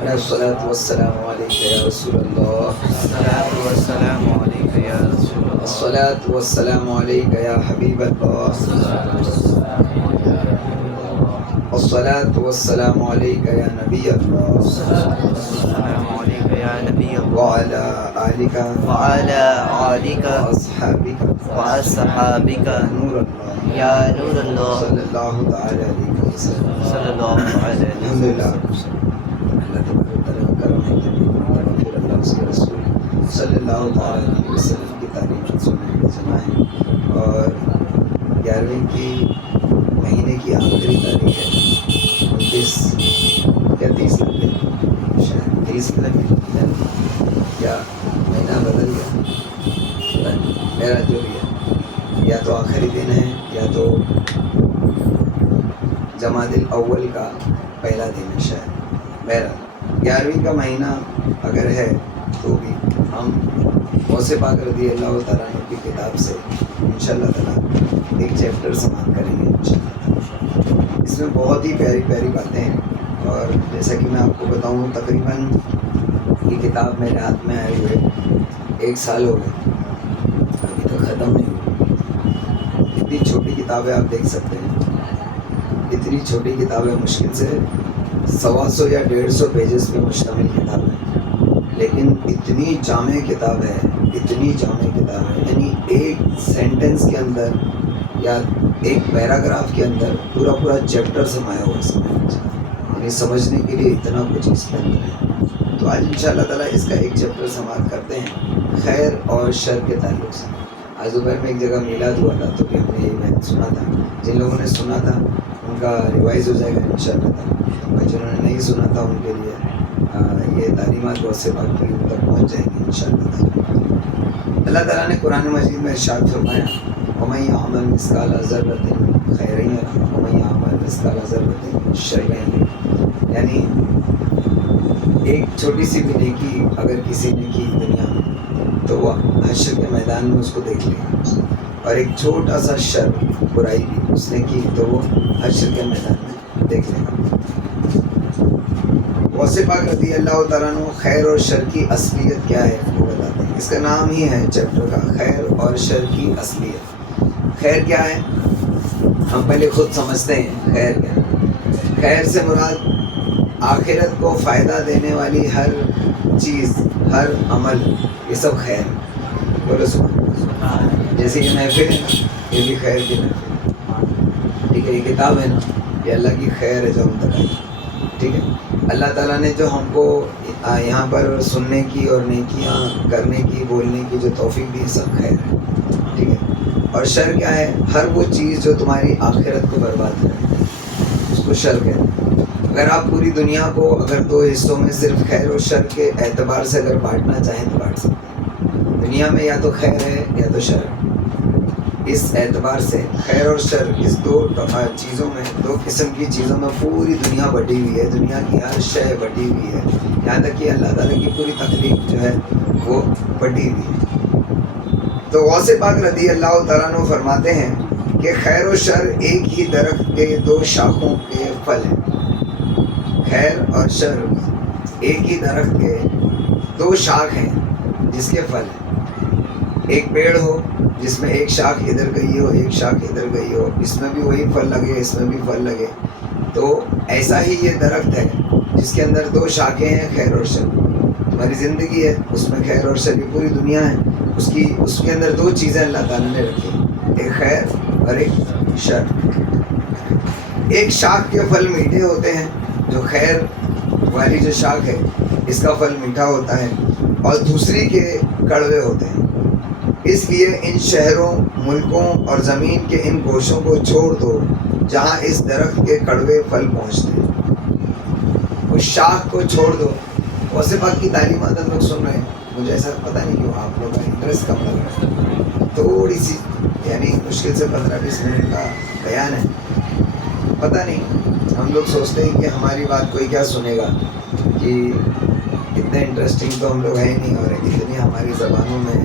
الصلاة والسلام عليك يا رسول الله. الصلاة والسلام عليك يا رسول الله. الصلاة والسلام عليك يا حبيب الله. الصلاة والسلام عليك يا نبي الله. السلام عليك يا نبي الله وعلى آلك وعلى آلك وأصحابك وأصحابك نور الله يا نور الله صلى الله تعالى عليه وسلم. صلی اللہ علیہ الحمد للہ اللہ تبارک تعالیٰ کا کرم ہے کہ پھر اللہ اس کے رسول صلی اللہ تعالیٰ علیہ وسلم کی تعلیم سننے میں جمع ہے. اور 11ویں کی مہینے کی آخری تاریخ ہے 29 یا 30 لگ گئی، شاید 30 لگ گئی یا مہینہ بدل گیا، میرا جو بھی ہے، یا تو آخری دن ہے یا تو جمادی الاول کا پہلا دن ہے شاید. بہرحال 11ویں کا مہینہ اگر ہے تو بھی ہم غوث پاک رضی اللہ تعالیٰ عنہ کی کتاب سے انشاءاللہ تعالیٰ ایک چیپٹر سماعت کریں گے انشاءاللہ. اس میں بہت ہی پیاری پیاری باتیں ہیں، اور جیسا کہ میں آپ کو بتاؤں تقریباً یہ کتاب میرے ہاتھ میں آئے ہوئے 1 سال ہو گئے، ابھی تک ختم نہیں ہوئی. اتنی چھوٹی کتاب ہے، آپ دیکھ سکتے ہیں اتنی چھوٹی کتاب ہے، مشکل سے 125 یا 150 پیجز پہ مشتمل کتاب ہے، لیکن اتنی جامع کتاب ہے، اتنی جامع کتاب ہے، یعنی ایک سینٹنس کے اندر یا ایک پیراگراف کے اندر پورا پورا چیپٹر سمایا ہوا ہے اس میں، یعنی سمجھنے کے لیے اتنا کچھ اس کے اندر ہے. تو آج انشاءاللہ تعالیٰ اس کا ایک چیپٹر سماعت کرتے ہیں خیر اور شر کے تعلق سے. آج دوپہر میں ایک جگہ میلاد ہوا تھا، تو بھی ہم نے یہ میں سنا تھا، جن لوگوں نے سنا تھا ان کا ریوائز ہو جائے گا انشاءاللہ تعالیٰ، اور جنہوں نے نہیں سنا تھا ان کے لیے یہ تعلیمات غوث پاک کی ان تک پہنچ جائیں گی انشاءاللہ تعالیٰ. اللہ تعالیٰ نے قرآن مجید میں ارشاد فرمایا وَمَن يَعْمَلْ مِثْقَالَ ذَرَّةٍ خَيْرًا يَرَهُ وَمَن يَعْمَلْ مِثْقَالَ ذَرَّةٍ شَرًّا يَرَهُ. یعنی ایک چھوٹی سی بھی نیکی اگر کسی نے کی دنیا میں تو وہ حشر کے میدان میں اس کو دیکھ لے گا، اور ایک چھوٹا سا شر برائی بھی اس نے کی تو وہ حشر کے میدان میں دیکھ لے گا. غوث پاک رضی اللہ تعالیٰ عنہ خیر اور شر کی اصلیت کیا ہے وہ بتاتے ہیں. اس کا نام ہی ہے چیپٹر کا خیر اور شر کی اصلیت. خیر کیا ہے ہم پہلے خود سمجھتے ہیں. خیر کیا ہے؟ خیر سے مراد آخرت کو فائدہ دینے والی ہر چیز، ہر عمل، یہ سب خیر ہے. بولو سبحان. جیسے یہ محفل ہے نا، یہ بھی خیر کی محفل ہے، ٹھیک ہے. یہ کتاب ہے نا، یہ اللہ کی خیر ہے جو ہم تک آئی، ٹھیک ہے. اللہ تعالیٰ نے جو ہم کو یہاں پر سننے کی اور نیکیاں کرنے کی، بولنے کی جو توفیق دی، سب خیر ہے، ٹھیک ہے. اور شر کیا ہے؟ ہر وہ چیز جو تمہاری آخرت کو برباد کرے، اس کو شر کہتے ہیں. اگر آپ پوری دنیا کو اگر 2 حصوں میں صرف خیر اور شر کے اعتبار سے اگر بانٹنا چاہیں تو بانٹ سکتے ہیں. دنیا میں یا تو خیر ہے یا تو شر ہے. اس اعتبار سے خیر اور شر اس 2 چیزوں میں، 2 قسم کی چیزوں میں پوری دنیا بٹی ہوئی ہے. دنیا کی ہر شے بٹی ہوئی ہے، یہاں تک کہ اللہ تعالیٰ کی پوری تخلیق جو ہے وہ بٹی ہوئی ہے. تو غوث پاک رضی اللہ تعالیٰ عنہ فرماتے ہیں کہ خیر و شر ایک ہی درخت کے 2 شاخوں کے پھل ہیں. خیر اور شر ایک ہی درخت کے 2 شاخ ہیں جس کے پھل ہیں. ایک پیڑ ہو جس میں ایک شاخ ادھر گئی ہو، ایک شاخ ادھر گئی ہو، اس میں بھی وہی پھل لگے، اس میں بھی پھل لگے، تو ایسا ہی یہ درخت ہے جس کے اندر 2 شاخیں ہیں خیر اور شر. ہماری زندگی ہے، اس میں خیر اور شر، پوری دنیا ہے، اس کے اندر 2 چیزیں اللہ تعالیٰ نے رکھی، ایک خیر اور ایک شر. ایک شاخ کے پھل میٹھے ہوتے ہیں، جو خیر والی جو شاخ ہے اس کا پھل میٹھا ہوتا ہے، اور دوسری کے کڑوے ہوتے ہیں. اس لیے ان شہروں، ملکوں اور زمین کے ان گوشوں کو چھوڑ دو جہاں اس درخت کے کڑوے پھل پہنچتے ہیں. اس شاخ کو چھوڑ دو. غوث پاک کی تعلیمات ہم لوگ سن رہے ہیں، مجھے ایسا پتہ نہیں کیوں آپ لوگ کا انٹرسٹ کم لگ رہا ہے. تھوڑی سی یعنی مشکل سے 15-20 منٹ کا بیان ہے. پتہ نہیں، ہم لوگ سوچتے ہیں کہ ہماری بات کوئی کیا سنے گا، کہ اتنے انٹرسٹنگ تو ہم لوگ ہیں نہیں، اور اتنی ہماری زبانوں میں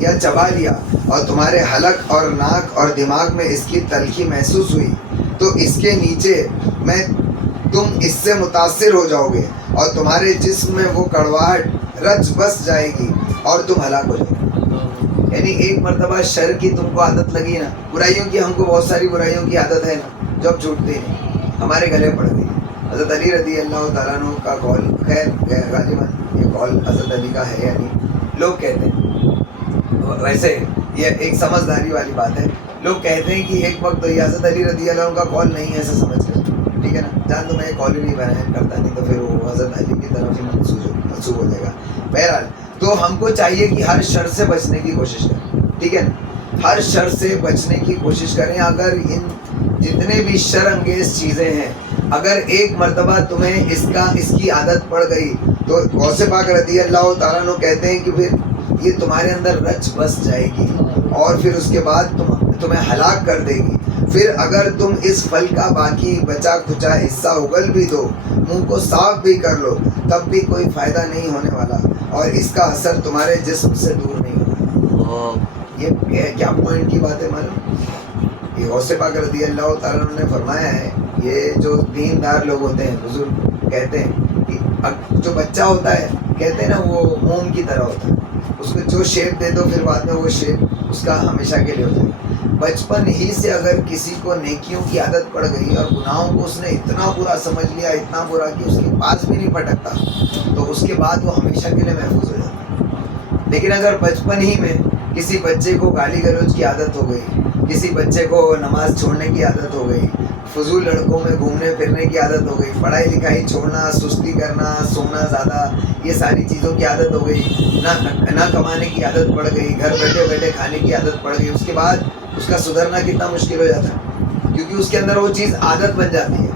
یا چبا لیا اور تمہارے حلق اور ناک اور دماغ میں اس کی تلخی محسوس ہوئی تو اس کے نیچے میں تم اس سے متاثر ہو جاؤ گے اور تمہارے جسم میں وہ کڑواہٹ رچ بس جائے گی اور تم ہلاک ہو جاؤ گے. یعنی ایک مرتبہ شر کی تم کو عادت لگی نا, برائیوں کی, ہم کو بہت ساری برائیوں کی عادت ہے نا, جو اب چھوٹتے نہیں, ہمارے گلے پڑ گئی. حضرت علی رضی اللہ تعالیٰ عنہ کا قول, خیر غالباً یہ قول حضرت علی کا ہے یعنی لوگ کہتے ہیں, ویسے یہ ایک سمجھداری والی بات ہے, لوگ کہتے ہیں کہ ایک وقت تو یہ حضرت علی رضی اللہ عنہ کا قول نہیں ہے ایسا سمجھ کر, ٹھیک ہے نا, جان تو میں قول ہی نہیں بیان کرتا, نہیں تو پھر وہ حضرت علی کی طرف ہی منسوب ہو جائے گا. بہرحال تو ہم کو چاہیے کہ ہر شر سے بچنے کی کوشش کریں, ٹھیک ہے نا, ہر شر سے بچنے کی کوشش کریں. اگر ان جتنے بھی شر انگیز چیزیں ہیں اگر ایک مرتبہ تمہیں اس کی عادت پڑ گئی تو غوث پاک رضی اللہ تعالیٰ عنہ کہتے ہیں کہ پھر یہ تمہارے اندر رچ بس جائے گی اور پھر اس کے بعد تمہیں ہلاک کر دے گی. پھر اگر تم اس پھل کا باقی بچا کھچا حصہ اگل بھی دو, منہ کو صاف بھی کر لو, تب بھی کوئی فائدہ نہیں ہونے والا اور اس کا اثر تمہارے جسم سے دور نہیں ہوگا. یہ کیا پوائنٹ کی بات ہے معلوم, یہ غوث پاک رضی اللہ تعالیٰ عنہ نے فرمایا ہے. یہ جو دیندار لوگ ہوتے ہیں, بزرگ کہتے ہیں کہ جو بچہ ہوتا ہے کہتے ہیں نا وہ موم کی طرح ہوتا ہے, اس کو جو شیپ دے دو پھر بعد میں وہ شیپ اس کا ہمیشہ کے لیے ہو جائے گا. بچپن ہی سے اگر کسی کو نیکیوں کی عادت پڑ گئی اور گناہوں کو اس نے اتنا برا سمجھ لیا, اتنا برا کہ اس کے پاس بھی نہیں پھٹکتا, تو اس کے بعد وہ ہمیشہ کے لیے محفوظ ہو جاتا ہے. لیکن اگر بچپن ہی میں کسی بچے کو گالی گلوچ کی عادت ہو گئی, کسی بچے کو نماز چھوڑنے کی عادت ہو گئی, فضول لڑکوں میں گھومنے پھرنے کی عادت ہو گئی, پڑھائی لکھائی چھوڑنا, سستی کرنا, سونا زیادہ, یہ ساری چیزوں کی عادت ہو گئی, نہ کمانے کی عادت پڑ گئی, گھر بیٹھے بیٹھے کھانے کی عادت پڑ گئی, اس کے بعد اس کا سدھرنا کتنا مشکل ہو جاتا ہے کیونکہ اس کے اندر وہ چیز عادت بن جاتی ہے.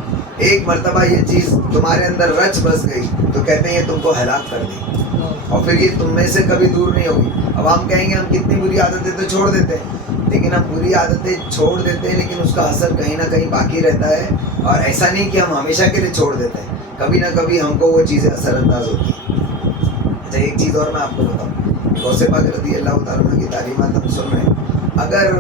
ایک مرتبہ یہ چیز تمہارے اندر رچ بس گئی تو کہتے ہیں یہ تم کو ہلاک کر دے اور پھر یہ تم میں سے کبھی دور نہیں ہوگی. اب ہم کہیں گے ہم کتنی بری عادتیں تو چھوڑ دیتے ہیں, لیکن ہم بری عادتیں چھوڑ دیتے ہیں لیکن اس کا اثر کہیں نہ کہیں باقی رہتا ہے, اور ایسا نہیں کہ ہم ہمیشہ کے لیے چھوڑ دیتے ہیں, کبھی نہ کبھی ہم کو وہ چیزیں اثر انداز ہوتی ہیں. اچھا ایک چیز اور میں آپ کو بتاؤں, غوث پاک رضی اللہ تعالیٰ عنہ کی تعلیمات ہم سن رہے ہیں, اگر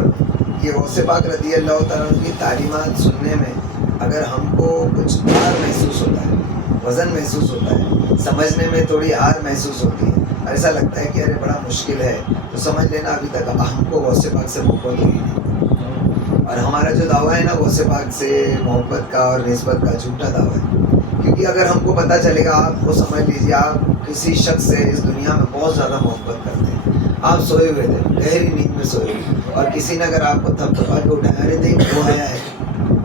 یہ غوث پاک رضی اللہ تعالیٰ عنہ کی تعلیمات سننے میں اگر ہم کو کچھ بھار محسوس ہوتا ہے, وزن محسوس ہوتا ہے, سمجھنے میں تھوڑی آر محسوس ہوتی ہے, ایسا لگتا ہے کہ ارے بڑا مشکل ہے, تو سمجھ لینا ابھی تک ہم کو غوث پاک سے محبت ہوئی نہیں. اور ہمارا جو دعویٰ ہے نا غوث پاک سے محبت کا اور نسبت کا جھوٹا دعویٰ ہے, کیونکہ اگر ہم کو پتہ چلے گا, آپ کو سمجھ لیجیے آپ کسی شخص سے اس دنیا میں بہت زیادہ محبت کرتے ہیں, آپ سوئے ہوئے تھے, گہری نیند میں سوئے ہوئے, اور کسی نے اگر آپ کو تھپ تھپا کے اٹھایا, ارے دیکھ وہ آیا ہے,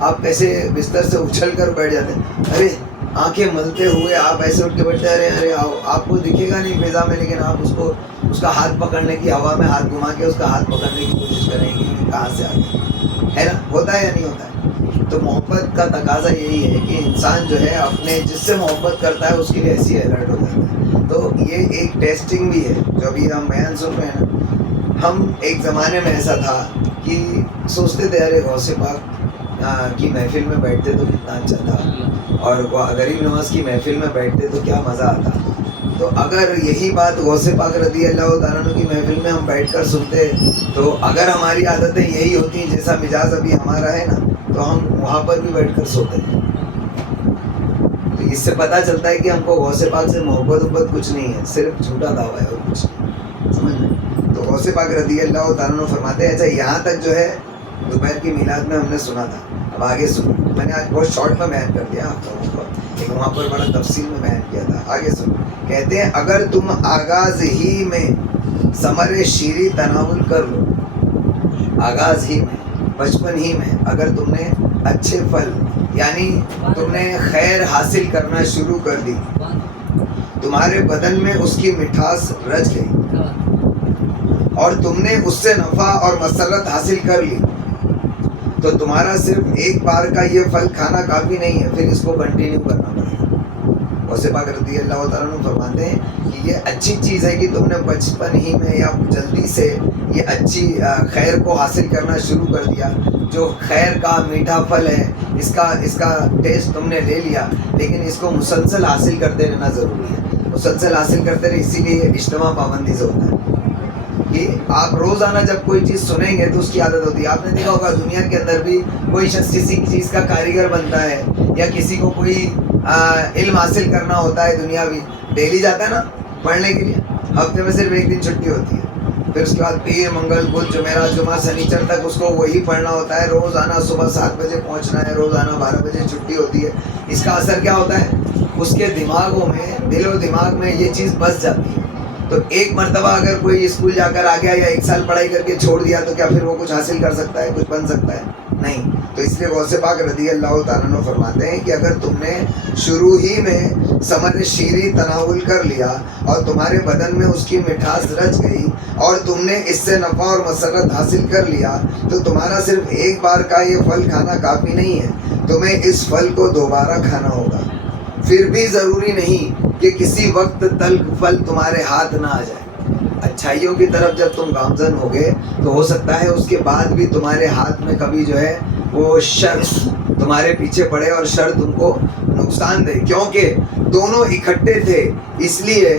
آپ کیسے بستر سے اچھل کر بیٹھ جاتے ہیں, ارے آنکھیں ملتے ہوئے آپ ایسے اٹھ کے بیٹھتے ہیں, ارے آؤ, آپ کو دکھے گا نہیں فضا میں, لیکن آپ اس کا ہاتھ پکڑنے کی, ہوا میں ہاتھ گھما کے اس کا ہاتھ پکڑنے کی کوشش کریں گے کہ کہاں سے آ گیا, ہے نا, ہوتا ہے یا نہیں ہوتا ہے. تو محبت کا تقاضا یہی ہے کہ انسان جو ہے اپنے جس سے محبت کرتا ہے اس کے لیے ایسی الرٹ ہو جاتا ہے. تو یہ ایک ٹیسٹنگ بھی ہے جو ابھی ہم بیان سن رہے ہیں نا. ہم ایک زمانے میں ایسا تھا کہ سوچتے تھے ارے غوث پاک کی محفل میں بیٹھتے تو کتنا اچھا تھا, اور غریب نواز کی محفل میں بیٹھتے تو کیا مزہ آتا. تو اگر یہی بات غوث پاک رضی اللہ تعالیٰ عنہ کی محفل میں ہم بیٹھ کر سنتے, تو اگر ہماری عادتیں یہی ہوتی جیسا مزاج ابھی ہمارا ہے نا, تو ہم وہاں پر بھی بیٹھ کر سوتے ہیں. تو اس سے پتہ چلتا ہے کہ ہم کو غوث پاک سے محبت کچھ نہیں ہے, صرف جھوٹا دعویٰ ہے اور کچھ نہیں, سمجھ میں. تو غوث پاک رضی اللہ تعالیٰ عنہ فرماتے ہیں, اچھا یہاں تک جو ہے دوپہر کی میلاد میں ہم نے سنا تھا, اب آگے سنو. میں نے آج بہت شارٹ میں بیان کر دیا آپ لوگوں کو, لیکن وہاں پر بڑا تفصیل میں بیان کیا تھا, آگے سنو. کہتے ہیں اگر تم آغاز ہی میں ثمر شیریں تناول کر لو, آغاز ہی میں, بچپن ہی میں اگر تم نے اچھے پھل یعنی تم نے خیر حاصل کرنا شروع کر دی, تمہارے بدن میں اس کی مٹھاس رچ گئی اور تم نے اس سے نفع اور مسرت حاصل کر لی, تو تمہارا صرف ایک بار کا یہ پھل کھانا کافی نہیں ہے, پھر اس کو کنٹینیو کرنا پڑے گا. غوث پاک رضی اللہ تعالیٰ عنہ فرماتے ہیں کہ یہ اچھی چیز ہے کہ تم نے بچپن ہی میں یا جلدی سے یہ اچھی خیر کو حاصل کرنا شروع کر دیا. جو خیر کا میٹھا پھل ہے اس کا ٹیسٹ تم نے لے لیا, لیکن اس کو مسلسل حاصل کرتے رہنا ضروری ہے. مسلسل حاصل کرتے رہے, اسی لیے اجتماع پابندی سے ہوتا ہے کہ آپ روزانہ جب کوئی چیز سنیں گے تو اس کی عادت ہوتی ہے. آپ نے دیکھا ہوگا دنیا کے اندر بھی کوئی شخص کسی چیز کا کاریگر بنتا ہے یا کسی کو کوئی علم حاصل کرنا ہوتا ہے دنیاوی, ڈیلی جاتا ہے نا پڑھنے کے لیے. ہفتے میں صرف ایک دن چھٹی ہوتی ہے, پھر اس کے بعد پیر منگل بدھ جمعرات جمعہ سنیچر تک اس کو وہی پڑھنا ہوتا ہے. روزانہ صبح 7 بجے پہنچنا ہے, روزانہ 12 بجے چھٹی ہوتی ہے. اس کا اثر کیا ہوتا ہے, اس کے دماغوں میں, دل و دماغ میں یہ چیز بس جاتی ہے. تو ایک مرتبہ اگر کوئی اسکول جا کر آ گیا یا 1 سال پڑھائی کر کے چھوڑ دیا تو کیا پھر وہ کچھ حاصل کر سکتا ہے, کچھ بن سکتا ہے؟ نہیں. تو اس لیے غوث پاک رضی اللہ تعالیٰ عنہ فرماتے ہیں کہ اگر تم نے شروع ہی میں ثمر شیریں تناول کر لیا اور تمہارے بدن میں اس کی مٹھاس رچ گئی اور تم نے اس سے نفع اور مسرت حاصل کر لیا تو تمہارا صرف ایک بار کا یہ پھل کھانا کافی نہیں ہے, تمہیں اس پھل کو دوبارہ کھانا ہوگا. پھر بھی ضروری نہیں کہ کسی وقت تلخ پھل تمہارے ہاتھ نہ آ جائے. اچھائیوں کی طرف جب تم گامزن ہوگے تو ہو سکتا ہے اس کے بعد بھی تمہارے ہاتھ میں کبھی جو ہے وہ شر تمہارے پیچھے پڑے اور شر تم کو نقصان دے, کیونکہ دونوں اکٹھے تھے. اس لیے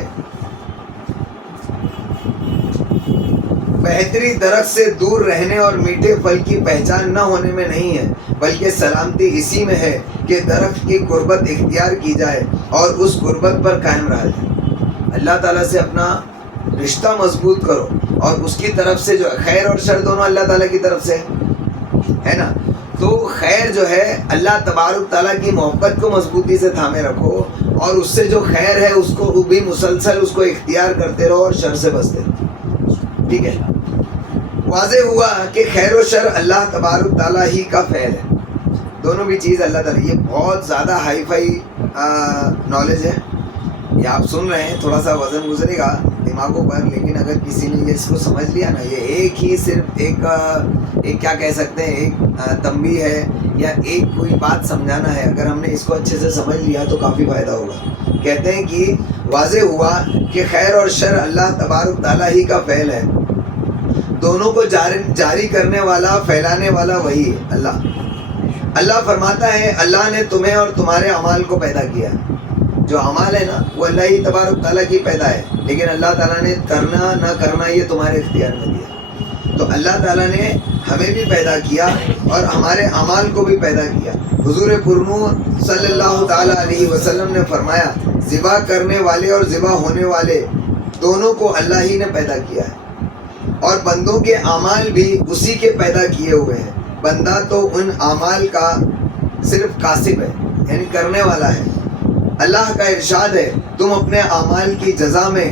بہتری درخت سے دور رہنے اور میٹھے پھل کی پہچان نہ ہونے میں نہیں ہے, بلکہ سلامتی اسی میں ہے کہ درخت کی قربت اختیار کی جائے اور اس قربت پر قائم رہا جائے. اللہ تعالیٰ سے اپنا رشتہ مضبوط کرو اور اس کی طرف سے جو خیر اور شر دونوں اللہ تعالیٰ کی طرف سے ہے نا. تو خیر جو ہے اللہ تبارک تعالیٰ کی محبت کو مضبوطی سے تھامے رکھو اور اس سے جو خیر ہے اس کو بھی مسلسل اس کو اختیار کرتے رہو اور شر سے بچتے رہو. ٹھیک ہے, واضح ہوا کہ خیر و شر اللہ تبارک تعالیٰ ہی کا فعل ہے. دونوں بھی چیز اللہ تعالیٰ. یہ بہت زیادہ ہائی فائی نالج ہے, یہ آپ سن رہے ہیں, تھوڑا سا وزن گزرے گا دماغوں پر, لیکن اگر کسی نے یہ اس کو سمجھ لیا نا, یہ ایک ہی صرف ایک کیا کہہ سکتے ہیں, ایک تنبیہ ہے یا ایک کوئی بات سمجھانا ہے. اگر ہم نے اس کو اچھے سے سمجھ لیا تو کافی فائدہ ہوگا. کہتے ہیں کہ واضح ہوا کہ خیر اور شر اللہ تبارک تعالیٰ ہی کا فعل ہے, دونوں کو جاری کرنے والا پھیلانے والا وہی ہے اللہ. اللہ فرماتا ہے اللہ نے تمہیں اور تمہارے اعمال کو پیدا کیا. جو اعمال ہے نا وہ اللہ ہی تبارک تعالیٰ کی پیدا ہے, لیکن اللہ تعالیٰ نے کرنا نہ کرنا یہ تمہارے اختیار میں دیا. تو اللہ تعالیٰ نے ہمیں بھی پیدا کیا اور ہمارے اعمال کو بھی پیدا کیا. حضور پرنور صلی اللہ تعالیٰ علیہ وسلم نے فرمایا ذبح کرنے والے اور ذبح ہونے والے دونوں کو اللہ ہی نے پیدا کیا ہے, اور بندوں کے اعمال بھی اسی کے پیدا کیے ہوئے ہیں. بندہ تو ان اعمال کا صرف کاسب ہے, یعنی کرنے والا ہے. اللہ کا ارشاد ہے تم اپنے اعمال کی جزا میں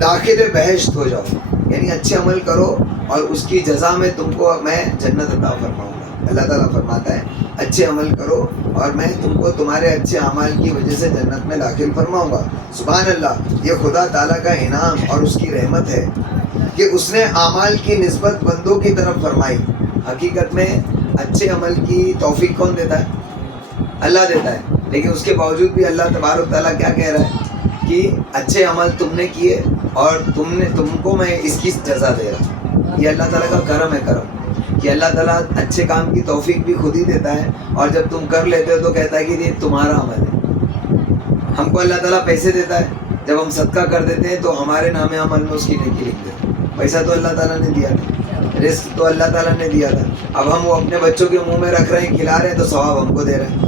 داخل بہشت ہو جاؤ, یعنی اچھے عمل کرو اور اس کی جزا میں تم کو میں جنت عطا فرماؤں گا. اللہ تعالیٰ فرماتا ہے اچھے عمل کرو اور میں تم کو تمہارے اچھے اعمال کی وجہ سے جنت میں داخل فرماؤں گا. سبحان اللہ, یہ خدا تعالیٰ کا انعام اور اس کی رحمت ہے کہ اس نے اعمال کی نسبت بندوں کی طرف فرمائی. حقیقت میں اچھے عمل کی توفیق کون دیتا ہے؟ اللہ دیتا ہے, لیکن اس کے باوجود بھی اللہ تبارک تعالیٰ کیا کہہ رہا ہے کہ اچھے عمل تم نے کیے اور تم کو میں اس کی جزا دے رہا ہوں. یہ اللہ تعالیٰ کا کرم ہے, کرم کہ اللہ تعالیٰ اچھے کام کی توفیق بھی خود ہی دیتا ہے, اور جب تم کر لیتے ہو تو کہتا ہے کہ یہ تمہارا عمل ہے. ہم کو اللہ تعالیٰ پیسے دیتا ہے, جب ہم صدقہ کر دیتے ہیں تو ہمارے نام عمل میں اس کی نیکی لکھ دیتے ہیں. پیسہ تو اللہ تعالیٰ نے دیا تھا, رزق تو اللہ تعالیٰ نے دیا تھا, اب ہم وہ اپنے بچوں کے منہ میں رکھ رہے ہیں, کھلا رہے ہیں, تو ثواب ہم کو دے رہے ہیں.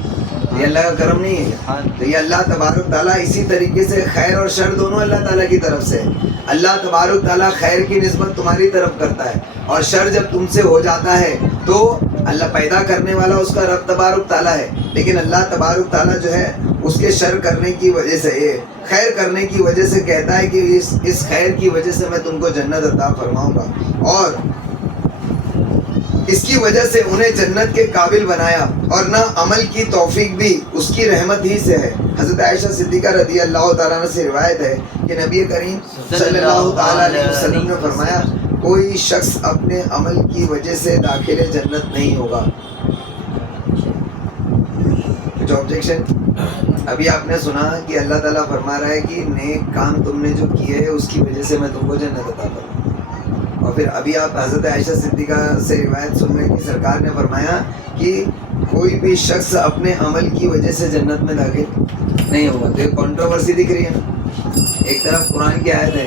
یہ اللہ کا کرم نہیں ہے. تو یہ اللہ تبارک تعالیٰ اسی طریقے سے خیر اور شر دونوں اللہ تعالیٰ کی طرف سے. اللہ تبارک تعالیٰ خیر کی نسبت تمہاری طرف کرتا ہے, اور شر جب تم سے ہو جاتا ہے تو اللہ پیدا کرنے والا اس کا رب تبارک تعالیٰ ہے, لیکن اللہ تبارک تعالیٰ جو ہے اس کے شر کرنے کی وجہ سے, خیر کرنے کی وجہ سے کہتا ہے کہ اس خیر کی وجہ سے میں تم کو جنت عطا فرماؤں گا, اور اس کی وجہ سے انہیں جنت کے قابل بنایا, اور نہ عمل کی توفیق بھی اس کی رحمت ہی سے ہے. حضرت عائشہ صدیقہ رضی اللہ تعالیٰ عنہ سے روایت ہے کہ نبی کریم صلی اللہ تعالیٰ علیہ وسلم نے فرمایا کوئی شخص اپنے عمل کی وجہ سے داخل جنت نہیں ہوگا. کچھ آبجیکشن؟ ابھی آپ نے سنا کہ اللہ تعالیٰ فرما رہا ہے کہ نیک کام تم نے جو کیے ہے اس کی وجہ سے میں تم کو جنت عطا کروں. اور پھر ابھی آپ حضرت عائشہ صدیقہ سے روایت سن رہے ہیں کہ سرکار نے فرمایا کہ کوئی بھی شخص اپنے عمل کی وجہ سے جنت میں داخل نہیں ہوگا. تو یہ کنٹروورسی دکھ رہی ہے نا, ایک طرف قرآن کی آیت ہے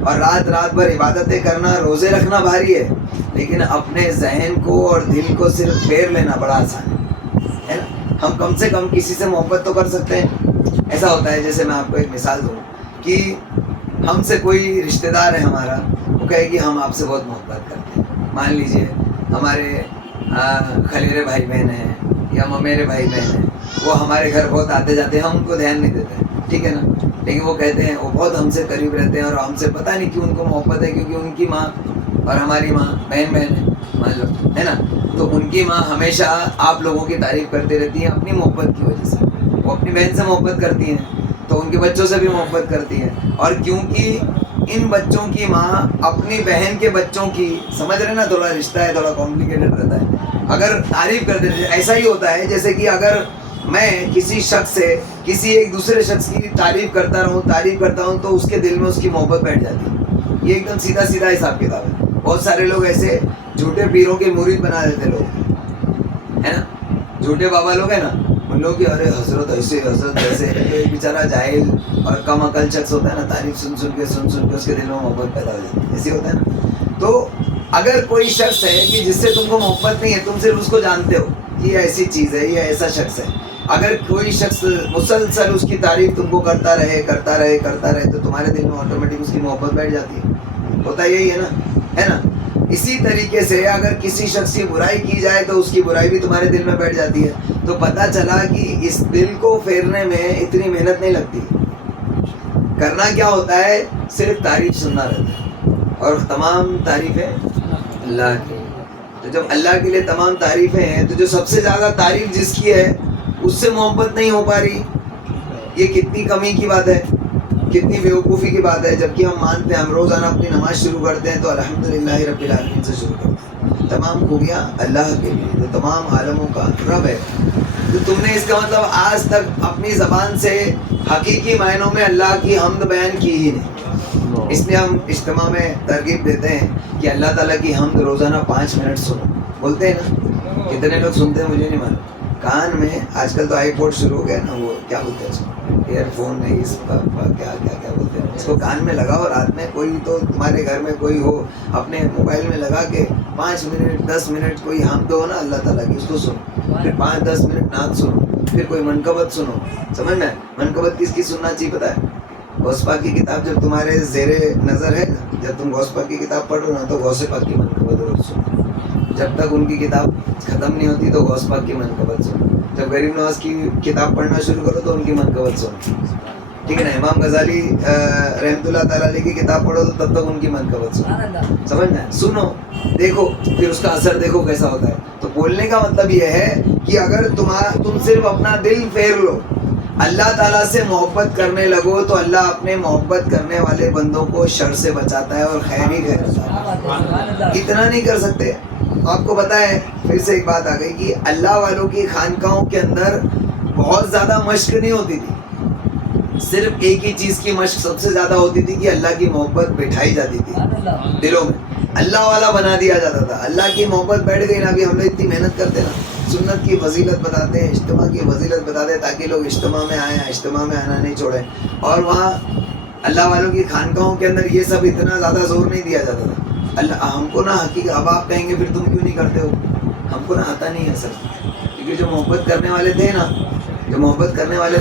اور رات بھر عبادتیں کرنا، روزے رکھنا بھاری ہے، لیکن اپنے ذہن کو اور دل کو صرف پھیر لینا بڑا آسان ہے نا. ہم کم سے کم کسی سے محبت تو کر سکتے ہیں. ایسا ہوتا ہے جیسے میں آپ کو ایک مثال دوں کہ ہم سے کوئی رشتہ دار ہے ہمارا، وہ کہے کہ ہم آپ سے بہت محبت کرتے ہیں. مان لیجئے ہمارے خلیرے بھائی بہن ہیں یا ممیرے بھائی بہن ہیں، وہ ہمارے گھر بہت آتے جاتے ہیں، ہم ان کو دھیان نہیں دیتے، ٹھیک ہے نا. لیکن وہ کہتے ہیں وہ بہت ہم سے قریب رہتے ہیں اور ہم سے پتہ نہیں کیوں ان کو محبت ہے، کیونکہ ان کی ماں اور ہماری ماں بہن ہے مان لو، ہے نا. تو ان کی ماں ہمیشہ آپ لوگوں کی تعریف کرتے رہتی ہیں اپنی محبت کی وجہ سے. وہ اپنی بہن سے محبت کرتی ہیں تو ان کے بچوں سے بھی محبت کرتی ہیں، اور کیونکہ ان بچوں کی ماں اپنی بہن کے بچوں کی، سمجھ رہے نا، تھوڑا رشتہ ہے، تھوڑا کمپلیکیٹڈ رہتا ہے. اگر تعریف کرتے رہتے، ایسا ہی ہوتا ہے جیسے کہ اگر میں کسی شخص سے کسی ایک دوسرے شخص کی تعریف کرتا ہوں تو اس کے دل میں اس کی محبت بیٹھ جاتی ہے. یہ ایک دم سیدھا حساب کتاب ہے. بہت سارے لوگ ایسے جھوٹے پیروں کے مرید بنا دیتے لوگ، ہے نا. جھوٹے بابا لوگ ہیں نا، ان لوگ کی ارے حضرت ایسے حضرت ایسے، ایک بیچارہ جاہل اور کم عقل شخص ہوتا ہے نا، تعریف سن کے اس کے دل میں محبت پیدا ہو جاتی ہے. ایسے ہوتا ہے نا. تو اگر کوئی شخص ہے کہ جس سے تم کو محبت نہیں ہے، تم صرف اس کو جانتے ہو کہ یہ ایسی چیز ہے، یہ ایسا شخص ہے، اگر کوئی شخص مسلسل اس کی تعریف تم کو کرتا رہے تو تمہارے دل میں آٹومیٹک اس کی محبت بیٹھ جاتی ہے. ہوتا یہی ہے نا. اسی طریقے سے اگر کسی شخص کی برائی کی جائے تو اس کی برائی بھی تمہارے دل میں بیٹھ جاتی ہے. تو پتہ چلا کہ اس دل کو پھیرنے میں اتنی محنت نہیں لگتی. کرنا کیا ہوتا ہے، صرف تعریف سننا رہتا ہے، اور تمام تعریفیں اللہ کی. تو جب اللہ کے لیے تمام تعریفیں ہیں تو جو سب سے زیادہ تعریف جس کی ہے اس سے محبت نہیں ہو پا رہی. یہ کتنی کمی کی بات ہے، کتنی بیوقوفی کی بات ہے. جبکہ ہم مانتے ہیں، ہم روزانہ اپنی نماز شروع کرتے ہیں تو الحمدللہ رب العالمین سے شروع کرتے ہیں. تمام خوبیاں اللہ کے لیے جو تمام عالموں کا رب ہے. تو تم نے اس کا مطلب آج تک اپنی زبان سے حقیقی معنوں میں اللہ کی حمد بیان کی ہی نہیں. اس لیے ہم اجتماع میں ترغیب دیتے ہیں کہ اللہ تعالیٰ کی حمد روزانہ 5 منٹ سنو. بولتے ہیں نا، کتنے لوگ سنتے ہیں مجھے نہیں معلوم. کان میں آج کل تو آئی پوڈ شروع ہو گیا نا، وہ کیا بولتے ہیں اس کو، ایئر فون نہیں، اس کا کیا بولتے ہیں اس کو، کان میں لگاؤ رات میں. کوئی تو تمہارے گھر میں کوئی ہو، اپنے موبائل میں لگا کے 5 منٹ 10 منٹ کوئی حمد ہو نا اللہ تعالیٰ کی، اس کو سنو. پھر 5-10 منٹ نعت سنو، پھر کوئی منقبت سنو. سمجھ میں منقبت کس کی سننا چاہیے پتہ ہے؟ غوث پاک کی کتاب جب تمہارے زیر نظر ہے نا، جب تم غوث پاک کی کتاب پڑھ رہے ہو نا تو غوث پاک کی منقبت روز سنو. جب تک ان کی کتاب ختم نہیں ہوتی تو غوث پاک کی منقبت سنو. جب غریب نواز کی کتاب پڑھنا شروع کرو تو ان کی منقبت سنو، ٹھیک ہے نا. امام غزالی رحمۃ اللہ تعالیٰ علیہ کی کتاب پڑھو تو تب تک ان کی منقبت سنو. سمجھنا ہے، سنو، دیکھو، پھر اس کا اثر دیکھو کیسا ہوتا ہے. تو بولنے کا مطلب یہ ہے کہ اگر تم صرف اپنا دل پھیر لو، اللہ تعالیٰ سے محبت کرنے لگو تو اللہ اپنے محبت کرنے والے بندوں کو شر سے بچاتا ہے اور خیر ہی خیر ہوتا ہے. اتنا نہیں کر سکتے. آپ کو پتہ ہے، پھر سے ایک بات آ گئی کہ اللہ والوں کی خانقاہوں کے اندر بہت زیادہ مشق نہیں ہوتی تھی. صرف ایک ہی چیز کی مشق سب سے زیادہ ہوتی تھی کہ اللہ کی محبت بٹھائی جاتی تھی دلوں میں، اللہ والا بنا دیا جاتا تھا. اللہ کی محبت بیٹھ گئی نا. ابھی ہم لوگ اتنی محنت کرتے نا، سنت کی فضیلت بتاتے ہیں، اجتماع کی فضیلت بتاتے ہیں تاکہ لوگ اجتماع میں آئیں، اجتماع میں آنا نہیں چھوڑیں. اور وہاں اللہ والوں کی خانقاہوں کے اندر یہ سب اتنا زیادہ زور نہیں دیا جاتا تھا. اللہ ہم کو نہ حقیقت، اب آپ کہیں گے پھر تم کیوں نہیں کرتے ہو، ہم کو نہ آتا نہیں ہے سر. کیونکہ جو محبت کرنے والے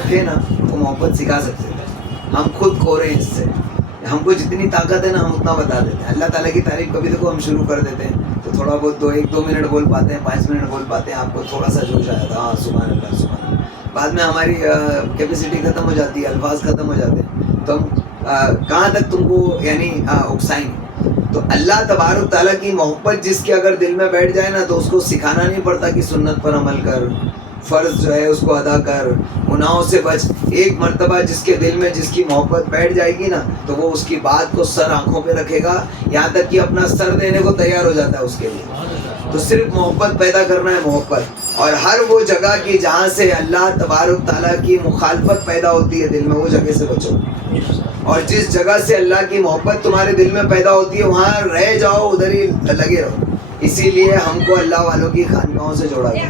تھے نا وہ محبت سکھا سکتے تھے. ہم خود کھو رہے ہیں اس سے. ہم کو جتنی طاقت ہے نا ہم اتنا بتا دیتے ہیں. اللہ تعالیٰ کی تعریف کبھی دیکھو ہم شروع کر دیتے ہیں تو تھوڑا بہت 1-2 منٹ بول پاتے ہیں، 5 منٹ بول پاتے ہیں. آپ کو تھوڑا سا جوش آیا تھا، ہاں سبحان اللہ سبحان اللہ. بعد میں ہماری کیپیسٹی ختم ہو جاتی ہے، الفاظ ختم ہو جاتے ہیں تو ہم کہاں تک تم کو یعنی اکسائیں گے. تو اللہ تبارک تعالیٰ کی محبت جس کے اگر دل میں بیٹھ جائے نا تو اس کو سکھانا نہیں پڑتا کہ سنت پر عمل کر، فرض جو ہے اس کو ادا کر، گناہوں سے بچ. ایک مرتبہ جس کے دل میں جس کی محبت بیٹھ جائے گی نا تو وہ اس کی بات کو سر آنکھوں پہ رکھے گا، یہاں تک کہ اپنا سر دینے کو تیار ہو جاتا ہے اس کے لیے. تو صرف محبت پیدا کرنا ہے، محبت. اور ہر وہ جگہ کی جہاں سے اللہ تبارک تعالیٰ کی مخالفت پیدا ہوتی ہے دل میں، وہ جگہ سے بچو. اور جس جگہ سے اللہ کی محبت تمہارے دل میں پیدا ہوتی ہے وہاں رہ جاؤ، ادھر ہی لگے رہو. اسی لیے ہم کو اللہ والوں کی خانقاہوں سے جوڑا گیا.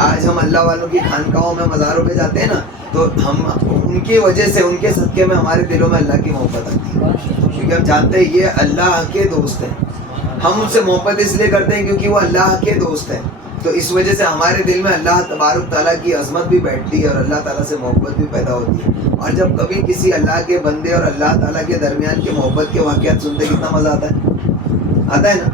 آج ہم اللہ والوں کی خانقاہوں میں مزاروں پہ جاتے ہیں نا, تو ہم ان کی وجہ سے, ان کے صدقے میں ہمارے دلوں میں اللہ کی محبت آتی ہے, کیونکہ ہم جانتے ہیں یہ اللہ کے دوست ہیں. ہم ان سے محبت اس لیے کرتے ہیں کیونکہ وہ اللہ کے دوست ہیں, تو اس وجہ سے ہمارے دل میں اللہ تبارک تعالیٰ کی عظمت بھی بیٹھتی ہے اور اللہ تعالیٰ سے محبت بھی پیدا ہوتی ہے. اور جب کبھی کسی اللہ کے بندے اور اللہ تعالیٰ کے درمیان کے محبت کے واقعات سنتے کتنا مزہ آتا ہے نا.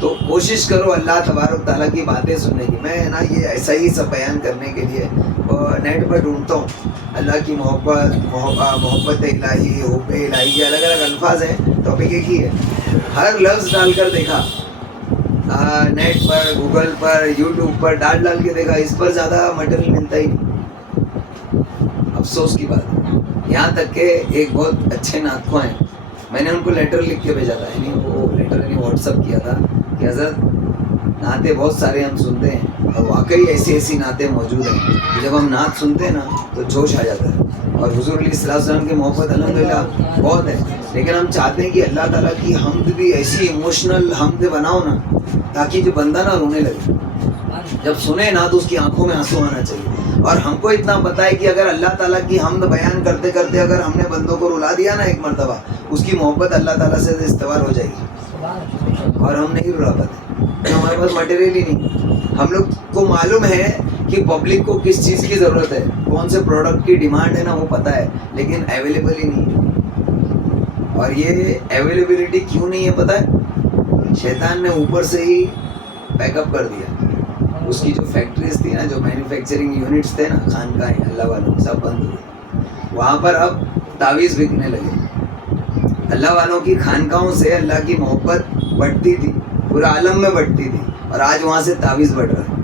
تو کوشش کرو اللہ تبارک تعالیٰ کی باتیں سننے کی. میں نا یہ ایسا ہی سب بیان کرنے کے لیے نیٹ پر ڈھونڈتا ہوں. اللہ کی محبت الہی, حب الہی, یہ الگ الگ الفاظ ہیں, ٹاپک ایک ہی ہے. ہر لفظ ڈال کر دیکھا نیٹ پر, گوگل پر, یوٹیوب پر ڈال کے دیکھا, اس پر زیادہ مٹیریل ملتا ہی نہیں. افسوس کی بات ہے. یہاں تک کہ ایک بہت اچھے ناطخواں ہیں, میں نے ان کو لیٹر لکھ کے بھیجا تھا, یعنی وہ لیٹر واٹس ایپ کیا تھا کہ حضرت نعتیں بہت سارے ہم سنتے ہیں اور واقعی ایسی ایسی نعتیں موجود ہیں کہ جب ہم نعت سنتے ہیں نا تو جوش آ جاتا ہے. اور حضور علیہ الصلوۃ والسلام کی محبت الحمدللہ بہت ہے, لیکن ہم چاہتے ہیں کہ اللہ تعالیٰ کی حمد بھی ایسی ایموشنل حمد بناؤ نا تاکہ جو بندہ نا رونے لگے, جب سنے نا تو اس کی آنکھوں میں آنسو آنا چاہیے. اور ہم کو اتنا پتہ ہے کہ اگر اللہ تعالیٰ کی حمد بیان کرتے کرتے اگر ہم نے بندوں کو رلا دیا نا ایک مرتبہ, اس کی محبت اللہ تعالیٰ سے استوار ہو جائے گی, اور ہم نہیں رلا پاتے, ہمارے پاس مٹیریل ہی نہیں. ہم لوگ کو معلوم ہے کہ پبلک کو کس چیز کی ضرورت ہے, کون سے پروڈکٹ کی ڈیمانڈ ہے نا وہ پتہ ہے, لیکن اویلیبل ہی نہیں ہے. اور یہ اویلیبلٹی کیوں نہیں ہے پتہ ہے؟ شیطان نے اوپر سے ہی پیک اپ کر دیا. اس کی جو فیکٹریز تھی نا, جو مینوفیکچرنگ یونٹس تھے نا, خانقاہیں اللہ والوں سب بند ہوئے. وہاں پر اب تعویذ بکنے لگے. اللہ والوں کی خانقاہوں سے اللہ کی محبت بڑھتی تھی, پورے عالم میں بڑھتی تھی, اور آج وہاں سے تعویذ بڑھ رہا ہے.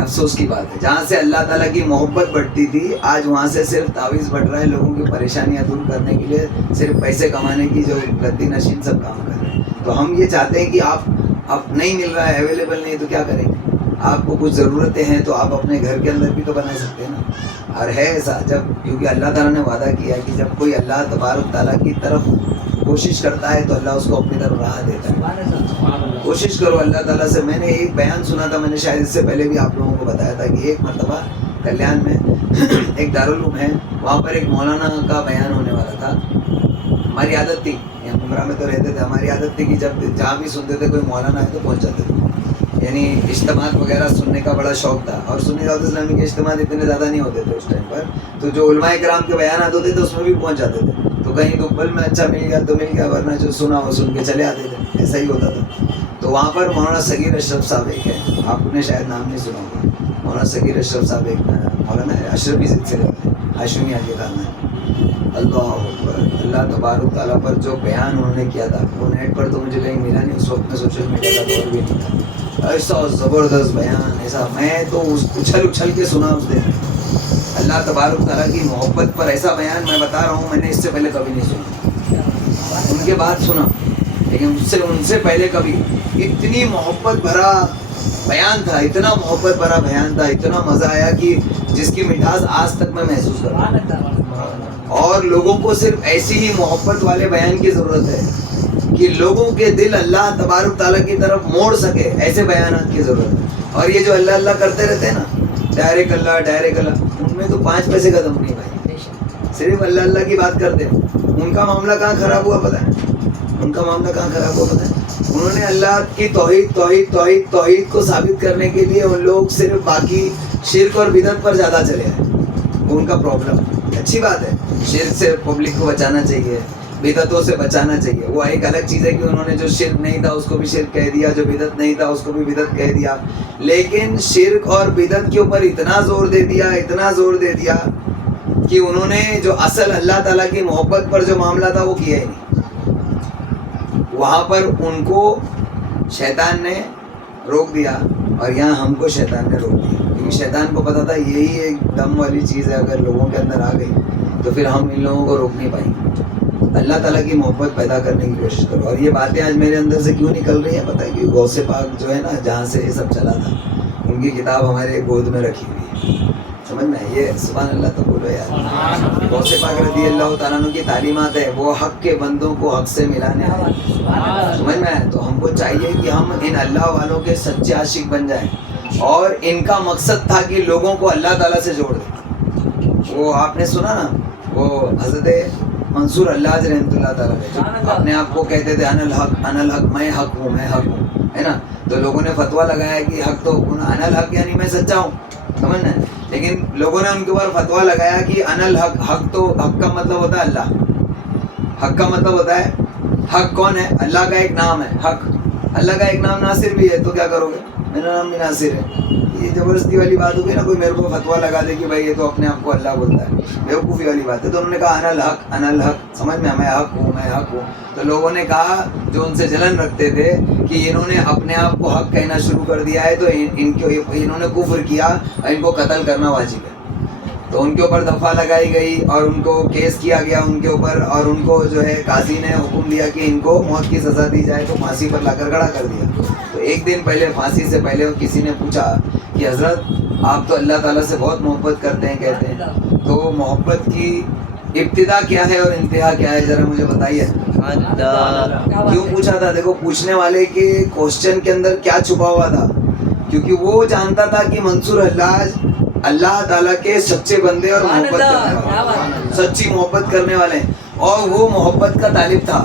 افسوس کی بات ہے, جہاں سے اللہ تعالیٰ کی محبت بڑھتی تھی آج وہاں سے صرف تعویذ بڑھ رہا ہے. لوگوں کی پریشانیاں دور کرنے کے لیے صرف پیسے کمانے کی جو گدی نشین سب کام کر رہے ہیں. تو ہم یہ چاہتے ہیں کہ آپ نہیں مل رہا ہے, اویلیبل نہیں, تو کیا کریں گے؟ آپ کو کچھ ضرورتیں ہیں تو آپ اپنے گھر کے اندر بھی تو بنا سکتے ہیں نا. اور ہے ایسا, جب کیونکہ اللہ تعالیٰ نے وعدہ کیا ہے کہ جب کوئی اللہ تبارک تعالیٰ کی طرف کوشش کرتا ہے تو اللہ اس کو اپنی طرف راہ دیتا ہے. کوشش کرو اللہ تعالیٰ سے. میں نے ایک بیان سنا تھا, میں نے شاید اس سے پہلے بھی آپ لوگوں کو بتایا تھا کہ ایک مرتبہ کلیان میں ایک دارالعلوم ہے, وہاں پر ایک مولانا کا بیان ہونے والا تھا. ہماری عادت تھی, عمرہ میں تو رہتے تھے, ہماری عادت تھی کہ جب جہاں بھی سنتے تھے کوئی مولانا ہے تو پہنچ جاتے تھے. یعنی اجتماعات وغیرہ سننے کا بڑا شوق تھا, اور سنی دعوت اسلامی کے اجتماعات اتنے زیادہ نہیں ہوتے تھے اس ٹائم پر, تو جو علماء کرام کے بیانات ہوتے تھے اس میں بھی پہنچ جاتے تھے. تو کہیں تو پل میں اچھا مل گیا تو مل گیا, ورنہ جو سنا وہ سن کے چلے آتے تھے, ایسا ہی ہوتا تھا. تو وہاں پر مولانا صغیر اشرف صاحب ایک ہے, آپ نے شاید نام نہیں سنا ہوگا. مولانا صغیر اشرف صاحب ایک مولانا اشرفی سلسلے والے ہاشمی کے خاندان. اللہ اکبر. اللہ تبارک تعالیٰ پر جو بیان انہوں نے کیا تھا وہ نیٹ پر تو مجھے کہیں ملا نہیں, اس وقت میں سوشل میڈیا کا دور بھی نہیں تھا. ایسا زبردست بیان, ایسا میں تو اچھل کے سنا اس دن. اللہ تبارک تعالیٰ کی محبت پر ایسا بیان میں بتا رہا ہوں, میں نے اس سے پہلے کبھی نہیں سنا. ان کے بعد سنا, لیکن ان سے پہلے کبھی. اتنی محبت بھرا بیان تھا, اتنا محبت بھرا بیان تھا, اتنا مزہ آیا کہ جس کی مٹھاس آج تک میں محسوس کر رہا ہوں. اور لوگوں کو صرف ایسی ہی محبت والے بیان کی ضرورت ہے کہ لوگوں کے دل اللہ تبارک تعالیٰ کی طرف موڑ سکے, ایسے بیانات کی ضرورت ہے. اور یہ جو اللہ اللہ کرتے رہتے ہیں نا, ڈائریکٹ اللہ, ان میں تو 5 پیسے کا دم نہیں بھائی. صرف اللہ اللہ کی بات کرتے ہیں. ان کا معاملہ کہاں خراب ہوا پتہ ہے؟ انہوں نے اللہ کی توحید کو ثابت کرنے کے لیے ان لوگ صرف باقی شرک اور بدعت پر زیادہ چلے ہیں. ان کا پرابلم. اچھی بات ہے, شرک سے پبلک کو بچانا چاہیے, بدعتوں سے بچانا چاہیے, وہ ایک الگ چیز ہے کہ انہوں نے جو شرک نہیں تھا اس کو بھی شرک کہہ دیا, جو بدعت نہیں تھا اس کو بھی بدعت کہہ دیا. لیکن شرک اور بدعت کے اوپر اتنا زور دے دیا کہ انہوں نے جو اصل اللہ تعالیٰ کی محبت پر جو معاملہ تھا وہ کیا ہی نہیں. وہاں پر ان کو شیطان نے روک دیا, اور یہاں ہم کو شیطان نے روک دیا, کیونکہ شیطان کو پتا تھا یہی ایک دم والی چیز ہے, اگر لوگوں کے اندر آ گئی تو پھر ہم ان لوگوں کو روک نہیں پائیں گے. اللہ تعالیٰ کی محبت پیدا کرنے کی کوشش کرو. اور یہ باتیں آج میرے اندر سے کیوں نکل رہی ہیں پتہ ہے, کہ غوث پاک جو ہے نا, جہاں سے یہ سب چلا تھا, ان کی کتاب ہمارے گود میں رکھی ہوئی ہے. سمجھ میں آئی؟ یہ سبحان اللہ تو بولو یار. غوث پاک رضی اللہ تعالیٰ عنہ کی تعلیمات ہے وہ حق کے بندوں کو حق سے ملانے آئے. سمجھ میں آئے؟ تو ہم کو چاہیے کہ ہم ان اللہ والوں کے سچے عاشق بن جائیں. اور ان کا مقصد تھا کہ لوگوں کو اللہ تعالیٰ سے جوڑ دیں. وہ آپ نے سنا نا وہ حضرت منصور اللہ رحمۃ اللہ تعالیٰ نے اپنے آپ کو کہتے تھے انا الحق میں حق ہوں میں حق ہوں ہے نا. تو لوگوں نے فتویٰ لگایا کہ حق تو انا الحق یعنی میں سچا ہوں. سمجھنا. لیکن لوگوں نے ان کے اوپر فتویٰ لگایا کہ انا الحق حق تو حق کا مطلب ہوتا ہے اللہ. حق کا مطلب ہوتا ہے حق کون ہے؟ اللہ کا ایک نام ہے حق. اللہ کا ایک نام ناصر بھی ہے. تو کیا کرو گے؟ میرا نام بھی ناصر ہے. یہ زبردستی والی بات ہوگی نا. کوئی میرے کو فتویٰ لگا دے کہ بھائی یہ تو اپنے آپ کو اللہ بولتا ہے. بیوقوفی والی بات ہے. تو انہوں نے کہا انا الحق سمجھ میں حق ہوں میں حق ہوں. تو لوگوں نے کہا جو ان سے جلن رکھتے تھے کہ انہوں نے اپنے آپ کو حق کہنا شروع کر دیا ہے تو انہوں نے کفر کیا اور ان کو قتل کرنا واجب ہے. تو ان کے اوپر دفعہ لگائی گئی اور ان کو کیس کیا گیا ان کے اوپر. اور ان کو جو ہے قاضی نے حکم دیا کہ ان کو موت کی سزا دی جائے. تو پھانسی پر لا کر کھڑا کر دیا. تو ایک دن پہلے پھانسی سے پہلے کسی نے پوچھا کہ حضرت آپ تو اللہ تعالیٰ سے بہت محبت کرتے ہیں کہتے ہیں تو محبت کی ابتدا کیا ہے اور انتہا کیا ہے ذرا مجھے بتائیے. کیوں پوچھا تھا؟ دیکھو پوچھنے والے کے کوشچن کے اندر کیا چھپا ہوا تھا. کیونکہ وہ جانتا تھا کہ منصور اللہ تعالیٰ کے سچے بندے اور محبت کرنے والے سچی محبت کرنے والے ہیں. اور وہ محبت کا طالب تھا.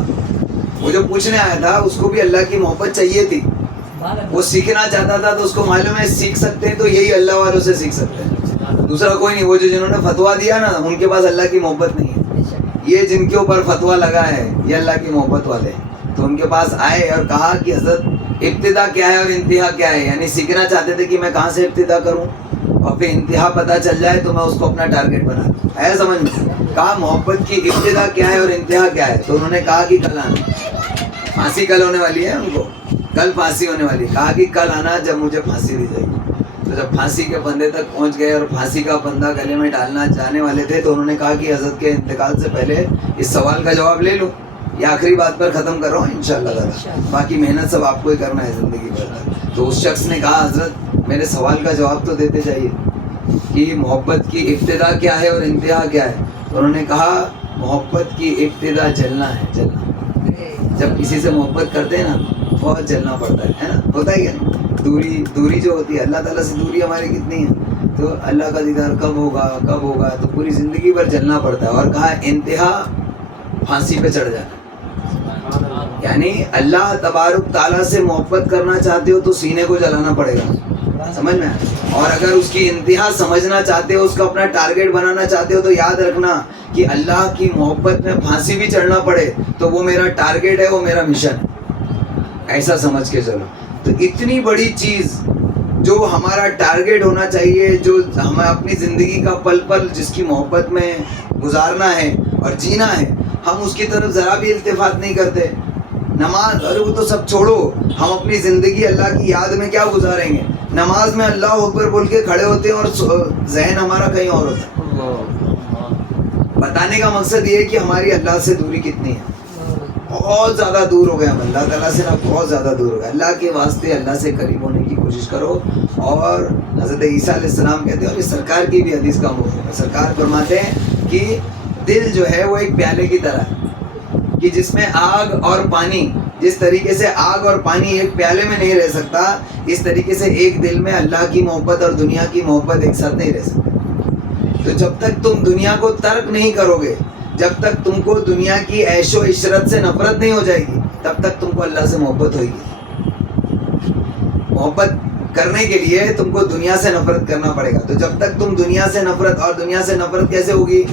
وہ جو پوچھنے آیا تھا اس کو بھی اللہ کی محبت چاہیے تھی. وہ سیکھنا چاہتا تھا تو اس کو معلوم ہے سیکھ سکتے ہیں تو یہی اللہ والوں سے سیکھ سکتے ہیں. دوسرا کوئی نہیں. وہ جو جنہوں نے فتویٰ دیا نا ان کے پاس اللہ کی محبت نہیں ہے. یہ جن کے اوپر فتویٰ لگا ہے یہ اللہ کی محبت والے ہیں. تو ان کے پاس آئے اور کہا کہ حضرت ابتدا کیا ہے اور انتہا کیا ہے. یعنی سیکھنا چاہتے تھے کہ میں کہاں سے ابتدا کروں اور پھر انتہا پتہ چل جائے تو میں اس کو اپنا ٹارگیٹ بنا دوں. ہے سمجھ میں؟ کہا محبت کی ابتدا کیا ہے اور انتہا کیا ہے. تو انہوں نے کہا کہ کل آنا. پھانسی کل ہونے والی ہے ان کو. کل پھانسی ہونے والی. کہا کہ کل آنا جب مجھے پھانسی دی جائے گی. تو جب پھانسی کے پندے تک پہنچ گئے اور پھانسی کا پندہ گلے میں ڈالنا جانے والے تھے تو انہوں نے کہا کہ حضرت کے انتقال سے پہلے اس سوال کا جواب لے لوں. یہ آخری بات پر ختم کر رہا ہوں انشاءاللہ تعالیٰ. باقی محنت سب آپ کو ہی کرنا ہے زندگی بھر. تو اس شخص نے کہا حضرت میرے سوال کا جواب تو دیتے جائیے کہ محبت کی ابتدا کیا ہے اور انتہا کیا ہے. تو انہوں نے کہا محبت کی ابتدا جلنا ہے. جلنا. جب کسی سے محبت کرتے ہیں نا بہت جلنا پڑتا ہے نا. ہوتا ہے کیا؟ دوری جو ہوتی ہے اللہ تعالیٰ سے دوری ہماری کتنی ہے. تو اللہ کا دیدار کب ہوگا تو پوری زندگی بھر جلنا پڑتا ہے. اور کہا انتہا پھانسی پہ چڑھ جانا. یعنی اللہ تبارک تعالیٰ سے محبت کرنا چاہتے ہو تو سینے کو جلانا پڑے گا. سمجھ میں؟ اور اگر اس کی انتہا سمجھنا چاہتے ہو اس کا اپنا ٹارگیٹ بنانا چاہتے ہو تو یاد رکھنا کہ اللہ کی محبت میں پھانسی بھی چڑھنا پڑے تو وہ میرا ٹارگیٹ ہے وہ میرا مشن ہے. ایسا سمجھ کے چلو. تو اتنی بڑی چیز جو ہمارا ٹارگیٹ ہونا چاہیے جو ہمیں اپنی زندگی کا پل پل جس کی محبت میں گزارنا ہے اور جینا ہے ہم اس کی طرف ذرا بھی التفات نہیں کرتے. نماز ارے وہ تو سب چھوڑو. ہم اپنی زندگی اللہ کی یاد میں کیا گزاریں گے. نماز میں اللہ اکبر بول کے کھڑے ہوتے ہیں اور ذہن ہمارا کہیں اور ہوتا ہے. بتانے کا مقصد یہ ہے کہ ہماری اللہ سے دوری کتنی ہے. بہت زیادہ دور ہو گئے ہم اللہ تعالیٰ سے نا. بہت زیادہ دور ہو گئے. اللہ کے واسطے اللہ سے قریب ہونے کی کوشش کرو. اور حضرت عیسیٰ علیہ السلام کہتے ہیں اور یہ سرکار کی بھی حدیث کا مفہوم ہے. سرکار فرماتے ہیں کہ دل جو ہے وہ ایک پیالے کی طرح ہے کہ جس میں آگ اور پانی جس طریقے سے آگ اور پانی ایک پیالے میں نہیں رہ سکتا اس طریقے سے ایک دل میں اللہ کی محبت اور دنیا کی محبت ایک ساتھ نہیں رہ سکتی. تو جب تک تم دنیا کو ترک نہیں کرو گے جب تک تم کو دنیا کی عیش و عشرت سے نفرت نہیں ہو جائے گی تب تک تم کو اللہ سے محبت ہوئے گی. محبت کرنے کے لیے تم کو دنیا سے نفرت کرنا پڑے گا. تو جب تک تم دنیا سے نفرت اور دنیا سے نفرت کیسے ہوگی